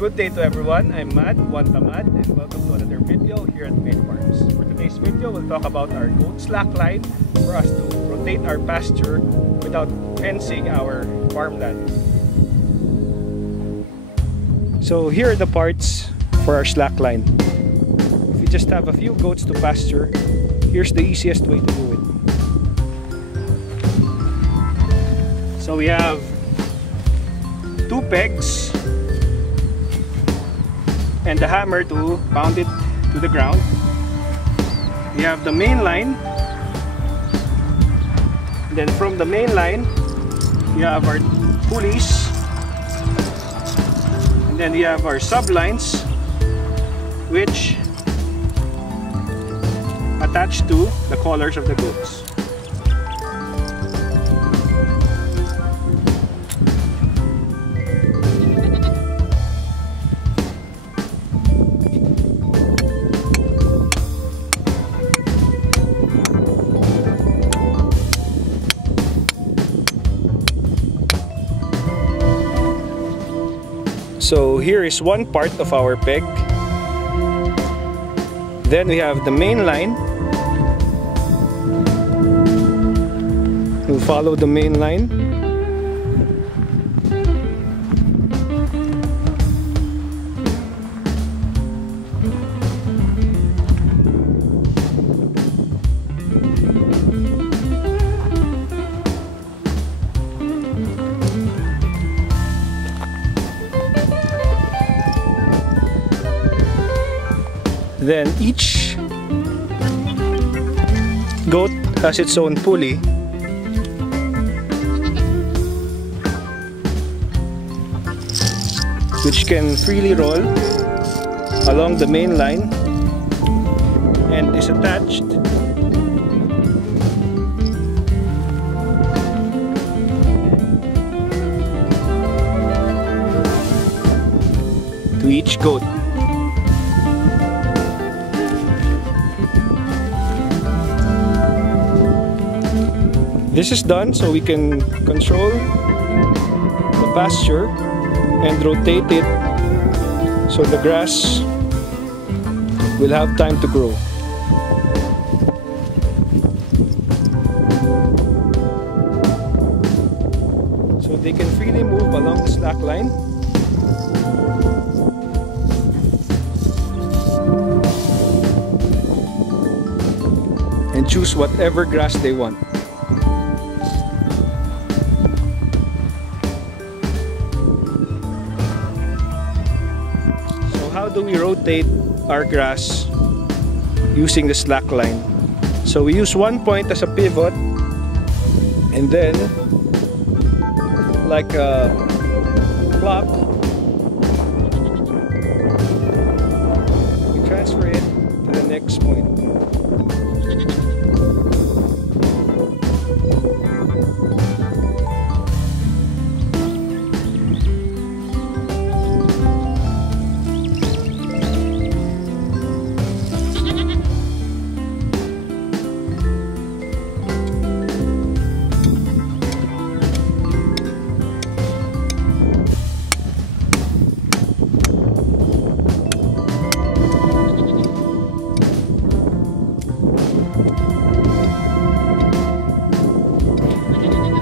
Good day to everyone. I'm Mad, Mad, and welcome to another video here at Pig Farms. For today's video, we'll talk about our goat slackline for us to rotate our pasture without fencing our farmland. So here are the parts for our slackline. If you just have a few goats to pasture, here's the easiest way to do it. So we have 2 pegs and the hammer to pound it to the ground. We have the main line, and then from the main line we have our pulleys, and then we have our sublines which attach to the collars of the goats. So here is one part of our peg. Then we have the main line. We'll follow the main line. Then each goat has its own pulley, which can freely roll along the main line and is attached to each goat. This is done so we can control the pasture and rotate it so the grass will have time to grow. So they can freely move along the slack line. And choose whatever grass they want. How do we rotate our grass using the slack line? So we use one point as a pivot, and then like a clock, we transfer it to the next point.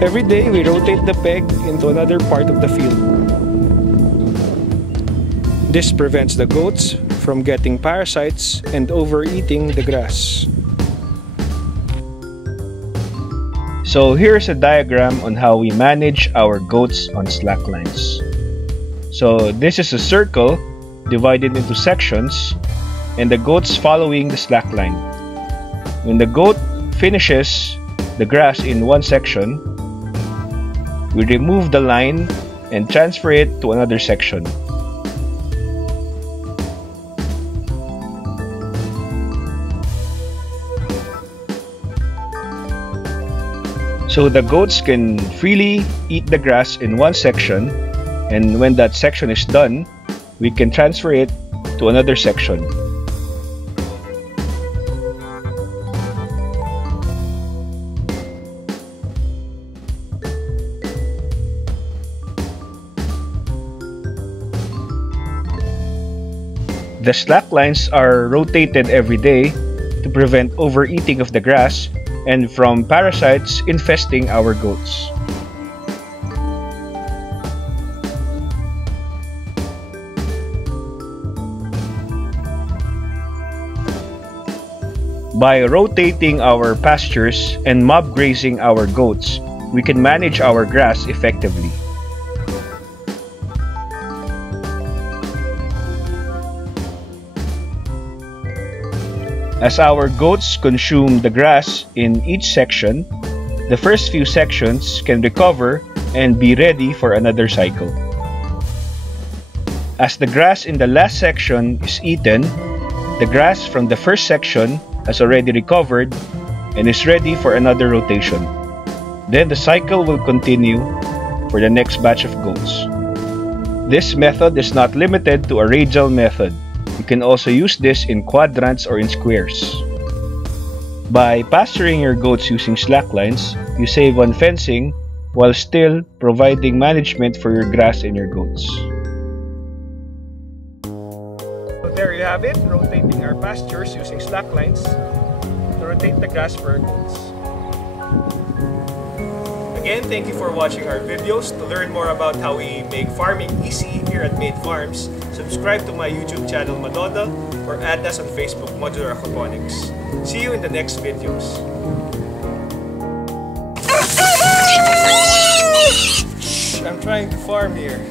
Every day we rotate the peg into another part of the field. This prevents the goats from getting parasites and overeating the grass. So here's a diagram on how we manage our goats on slacklines. So this is a circle divided into sections and the goats following the slackline. When the goat finishes the grass in one section, we remove the line and transfer it to another section. So the goats can freely eat the grass in one section, and when that section is done, we can transfer it to another section. The slack lines are rotated every day to prevent overeating of the grass and from parasites infesting our goats. By rotating our pastures and mob grazing our goats, we can manage our grass effectively. As our goats consume the grass in each section, the first few sections can recover and be ready for another cycle. As the grass in the last section is eaten, the grass from the first section has already recovered and is ready for another rotation. Then the cycle will continue for the next batch of goats. This method is not limited to a radial method. You can also use this in quadrants or in squares. By pasturing your goats using slacklines, you save on fencing while still providing management for your grass and your goats. So there you have it, rotating our pastures using slacklines to rotate the grass for our goats. Again, thank you for watching our videos. To learn more about how we make farming easy here at Made Farms, subscribe to my YouTube channel Madoda or add us on Facebook, Modular Aquaponics. See you in the next videos. Shh, I'm trying to farm here.